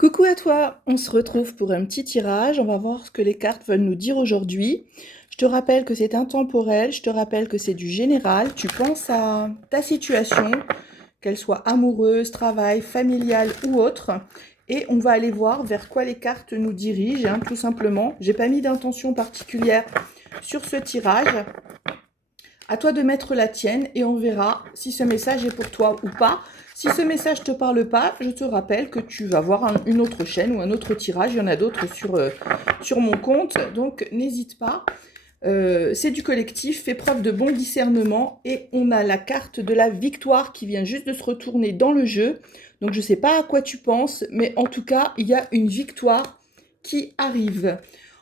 Coucou à toi, on se retrouve pour un petit tirage, on va voir ce que les cartes veulent nous dire aujourd'hui. Je te rappelle que c'est intemporel, je te rappelle que c'est du général, tu penses à ta situation, qu'elle soit amoureuse, travail, familiale ou autre, et on va aller voir vers quoi les cartes nous dirigent, tout simplement. J'ai pas mis d'intention particulière sur ce tirage. À toi de mettre la tienne et on verra si ce message est pour toi ou pas. Si ce message ne te parle pas, je te rappelle que tu vas voir une autre chaîne ou un autre tirage. Il y en a d'autres sur mon compte, donc n'hésite pas. C'est du collectif, fais preuve de bon discernement et on a la carte de la victoire qui vient juste de se retourner dans le jeu. Donc je ne sais pas à quoi tu penses, mais en tout cas, il y a une victoire qui arrive.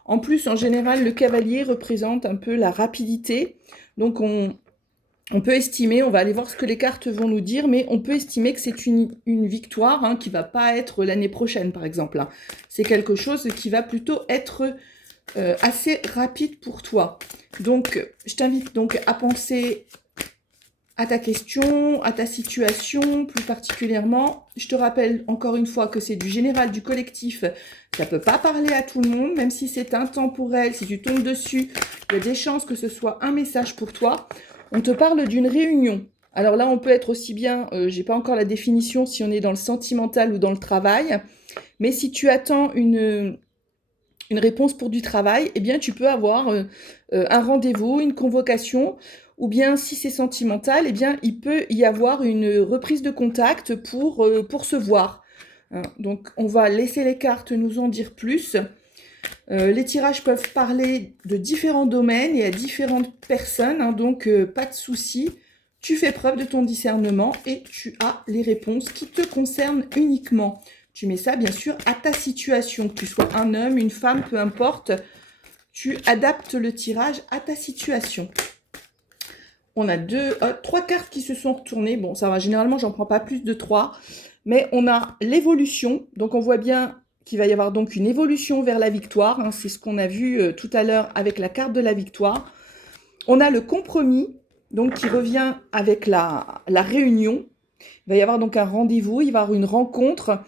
En plus, en général, le cavalier représente un peu la rapidité. Donc on peut estimer, on va aller voir ce que les cartes vont nous dire, mais on peut estimer que c'est une victoire qui ne va pas être l'année prochaine, par exemple. C'est quelque chose qui va plutôt être assez rapide pour toi. Donc, je t'invite donc à penser à ta question, à ta situation plus particulièrement. Je te rappelle encore une fois que c'est du général, du collectif. Ça ne peut pas parler à tout le monde, même si c'est intemporel, si tu tombes dessus, il y a des chances que ce soit un message pour toi. On te parle d'une réunion. Alors là, on peut être aussi bien, j'ai pas encore la définition si on est dans le sentimental ou dans le travail, mais si tu attends une réponse pour du travail, eh bien tu peux avoir un rendez-vous, une convocation, ou bien si c'est sentimental, eh bien il peut y avoir une reprise de contact pour se voir. Donc on va laisser les cartes nous en dire plus. Les tirages peuvent parler de différents domaines et à différentes personnes, donc pas de souci. Tu fais preuve de ton discernement et tu as les réponses qui te concernent uniquement. Tu mets ça, bien sûr, à ta situation, que tu sois un homme, une femme, peu importe. Tu adaptes le tirage à ta situation. On a trois cartes qui se sont retournées. Bon, ça va, généralement, j'en prends pas plus de 3. Mais on a l'évolution. Donc, on voit bien qu'il va y avoir donc une évolution vers la victoire. C'est ce qu'on a vu tout à l'heure avec la carte de la victoire. On a le compromis, donc qui revient avec la réunion. Il va y avoir donc un rendez-vous, il va y avoir une rencontre,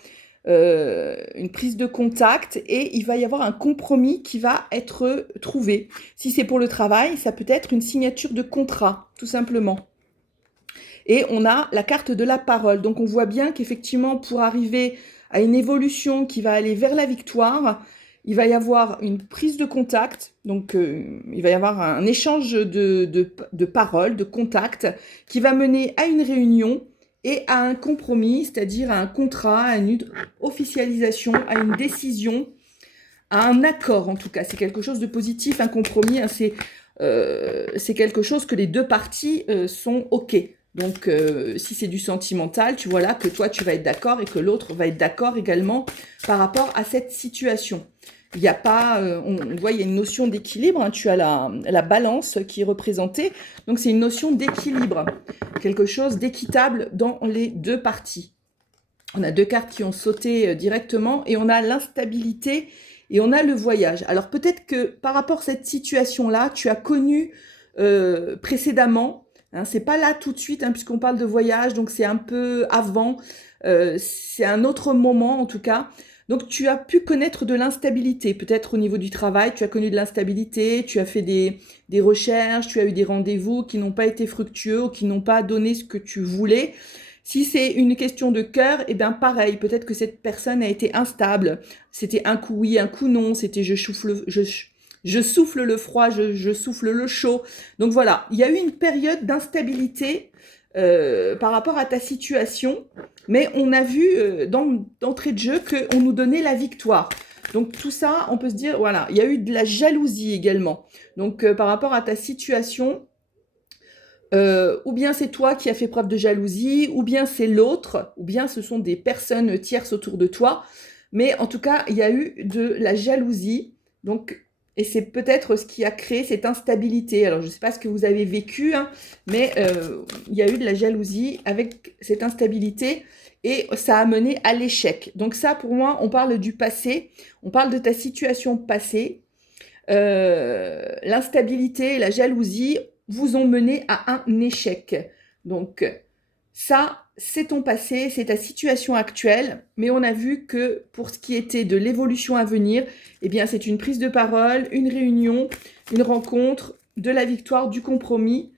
une prise de contact et il va y avoir un compromis qui va être trouvé. Si c'est pour le travail, ça peut être une signature de contrat, tout simplement. Et on a la carte de la parole. Donc on voit bien qu'effectivement, pour arriver à une évolution qui va aller vers la victoire, il va y avoir une prise de contact, donc il va y avoir un échange de paroles, de contacts, qui va mener à une réunion et à un compromis, c'est-à-dire à un contrat, à une officialisation, à une décision, à un accord en tout cas. C'est quelque chose de positif, un compromis, c'est quelque chose que les deux parties sont OK. Donc, si c'est du sentimental, tu vois là que toi, tu vas être d'accord et que l'autre va être d'accord également par rapport à cette situation. Il n'y a pas, on voit, il y a une notion d'équilibre. Tu as la balance qui est représentée. Donc, c'est une notion d'équilibre, quelque chose d'équitable dans les deux parties. On a deux cartes qui ont sauté directement et on a l'instabilité et on a le voyage. Alors, peut-être que par rapport à cette situation-là, tu as connu précédemment. C'est pas là tout de suite, puisqu'on parle de voyage, donc c'est un peu avant, c'est un autre moment en tout cas. Donc tu as pu connaître de l'instabilité, peut-être au niveau du travail, tu as connu de l'instabilité, tu as fait des recherches, tu as eu des rendez-vous qui n'ont pas été fructueux ou qui n'ont pas donné ce que tu voulais. Si c'est une question de cœur, eh bien pareil, peut-être que cette personne a été instable. C'était un coup oui, un coup non, c'était je souffle le froid, je souffle le chaud. Donc voilà, il y a eu une période d'instabilité par rapport à ta situation, mais on a vu d'entrée de jeu qu'on nous donnait la victoire. Donc tout ça, on peut se dire, voilà, il y a eu de la jalousie également. Donc par rapport à ta situation, ou bien c'est toi qui as fait preuve de jalousie, ou bien c'est l'autre, ou bien ce sont des personnes tierces autour de toi. Mais en tout cas, il y a eu de la jalousie. Donc, et c'est peut-être ce qui a créé cette instabilité. Alors, je ne sais pas ce que vous avez vécu, mais il y a eu de la jalousie avec cette instabilité et ça a mené à l'échec. Donc ça, pour moi, on parle du passé, on parle de ta situation passée. L'instabilité et la jalousie vous ont mené à un échec. Donc ça, c'est ton passé, c'est ta situation actuelle, mais on a vu que pour ce qui était de l'évolution à venir, eh bien c'est une prise de parole, une réunion, une rencontre, de la victoire, du compromis,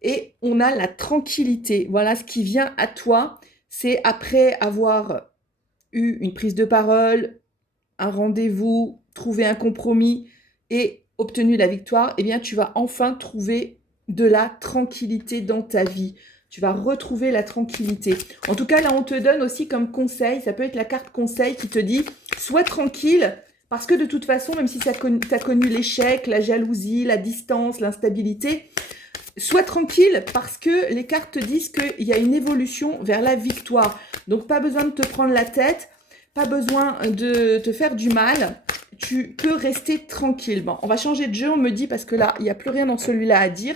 et on a la tranquillité. Voilà ce qui vient à toi, c'est après avoir eu une prise de parole, un rendez-vous, trouvé un compromis et obtenu la victoire, eh bien tu vas enfin trouver de la tranquillité dans ta vie. Tu vas retrouver la tranquillité. En tout cas, là, on te donne aussi comme conseil, ça peut être la carte conseil qui te dit « Sois tranquille », parce que de toute façon, même si tu as connu l'échec, la jalousie, la distance, l'instabilité, sois tranquille parce que les cartes te disent qu'il y a une évolution vers la victoire. Donc, pas besoin de te prendre la tête, pas besoin de te faire du mal. Tu peux rester tranquille. Bon, on va changer de jeu, on me dit, parce que là, il n'y a plus rien dans celui-là à dire.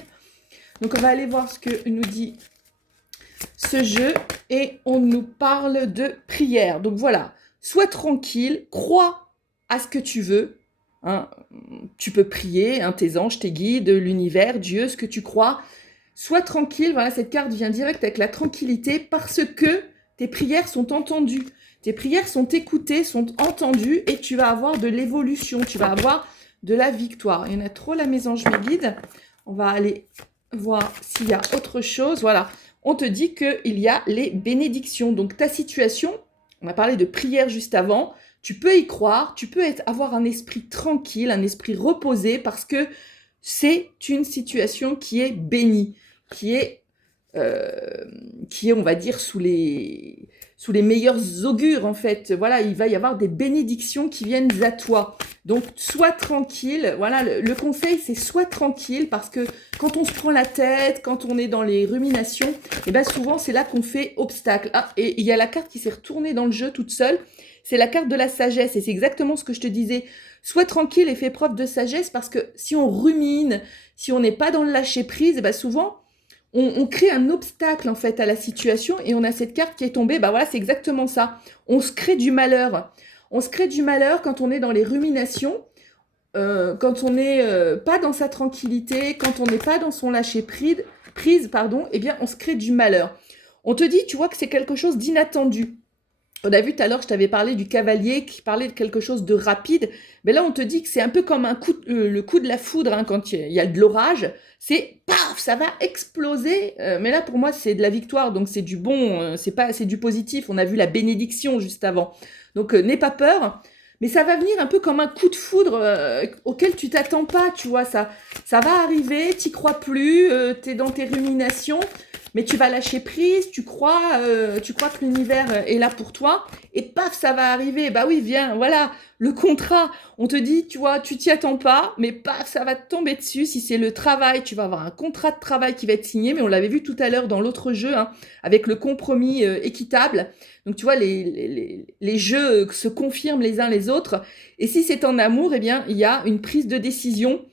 Donc, on va aller voir ce que nous dit ce jeu et on nous parle de prière. Donc voilà, sois tranquille, crois à ce que tu veux. Hein. Tu peux prier, hein, tes anges, tes guides, l'univers, Dieu, ce que tu crois. Sois tranquille, voilà, cette carte vient direct avec la tranquillité parce que tes prières sont entendues. Tes prières sont écoutées, sont entendues et tu vas avoir de l'évolution, tu vas avoir de la victoire. Il y en a trop, la mésange mes guides. On va aller voir s'il y a autre chose. Voilà, on te dit qu'il y a les bénédictions. Donc ta situation, on a parlé de prière juste avant, tu peux y croire, tu peux avoir un esprit tranquille, un esprit reposé parce que c'est une situation qui est bénie, qui est, on va dire, sous les meilleurs augures, en fait. Voilà, il va y avoir des bénédictions qui viennent à toi. Donc, sois tranquille. Voilà, le conseil, c'est sois tranquille parce que quand on se prend la tête, quand on est dans les ruminations, et bien souvent, c'est là qu'on fait obstacle. Ah, et il y a la carte qui s'est retournée dans le jeu toute seule. C'est la carte de la sagesse et c'est exactement ce que je te disais. Sois tranquille et fais preuve de sagesse parce que si on rumine, si on n'est pas dans le lâcher-prise, et bien souvent, on crée un obstacle en fait à la situation et on a cette carte qui est tombée, bah voilà, c'est exactement ça. On se crée du malheur. On se crée du malheur quand on est dans les ruminations, quand on n'est pas dans sa tranquillité, quand on n'est pas dans son lâcher-prise, eh bien on se crée du malheur. On te dit, tu vois que c'est quelque chose d'inattendu. On a vu tout à l'heure, je t'avais parlé du cavalier qui parlait de quelque chose de rapide. Mais là, on te dit que c'est un peu comme le coup de la foudre hein, quand il y a de l'orage. C'est paf, ça va exploser. Mais là, pour moi, c'est de la victoire, donc c'est du bon, c'est du positif. On a vu la bénédiction juste avant. Donc, n'aie pas peur. Mais ça va venir un peu comme un coup de foudre auquel tu t'attends pas, tu vois. Ça va arriver, t'y crois plus, t'es dans tes ruminations. Mais tu vas lâcher prise, tu crois que l'univers est là pour toi, et paf, ça va arriver. Bah oui, viens, voilà, le contrat. On te dit, tu vois, tu t'y attends pas, mais paf, ça va te tomber dessus. Si c'est le travail, tu vas avoir un contrat de travail qui va être signé, mais on l'avait vu tout à l'heure dans l'autre jeu, hein, avec le compromis équitable. Donc tu vois, les jeux se confirment les uns les autres. Et si c'est en amour, eh bien, il y a une prise de décision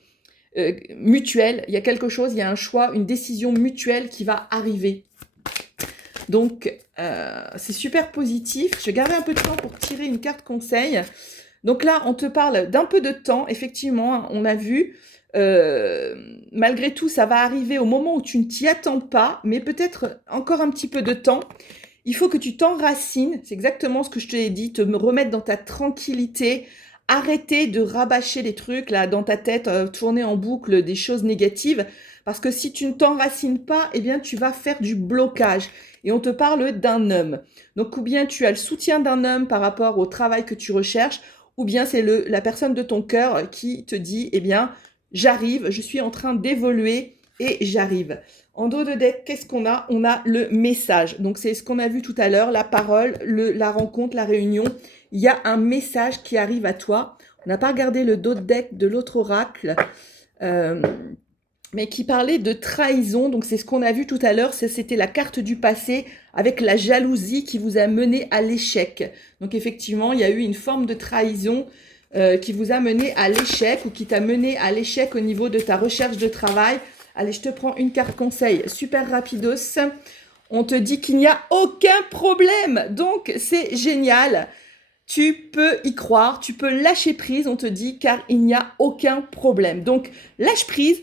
mutuelle, il y a quelque chose, il y a un choix, une décision mutuelle qui va arriver. Donc, c'est super positif. Je vais garder un peu de temps pour tirer une carte conseil. Donc là, on te parle d'un peu de temps. Effectivement, on a vu, malgré tout, ça va arriver au moment où tu ne t'y attends pas, mais peut-être encore un petit peu de temps. Il faut que tu t'enracines, c'est exactement ce que je te l'ai dit, te remettre dans ta tranquillité, arrêter de rabâcher les trucs là dans ta tête, tourner en boucle des choses négatives, parce que si tu ne t'enracines pas, eh bien tu vas faire du blocage. Et on te parle d'un homme. Donc ou bien tu as le soutien d'un homme par rapport au travail que tu recherches, ou bien c'est la personne de ton cœur qui te dit, eh bien j'arrive, je suis en train d'évoluer et j'arrive. En dos de deck, qu'est-ce qu'on a? On a le message. Donc, c'est ce qu'on a vu tout à l'heure, la parole, la rencontre, la réunion. Il y a un message qui arrive à toi. On n'a pas regardé le dos de deck de l'autre oracle, mais qui parlait de trahison. Donc, c'est ce qu'on a vu tout à l'heure. C'était la carte du passé avec la jalousie qui vous a mené à l'échec. Donc, effectivement, il y a eu une forme de trahison qui vous a mené à l'échec ou qui t'a mené à l'échec au niveau de ta recherche de travail. Allez, je te prends une carte conseil super rapidos. On te dit qu'il n'y a aucun problème. Donc, c'est génial. Tu peux y croire, tu peux lâcher prise, on te dit, car il n'y a aucun problème. Donc, lâche prise,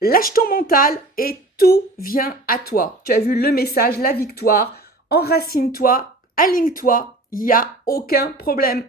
lâche ton mental et tout vient à toi. Tu as vu le message, la victoire. enracine-toi, aligne-toi, il n'y a aucun problème.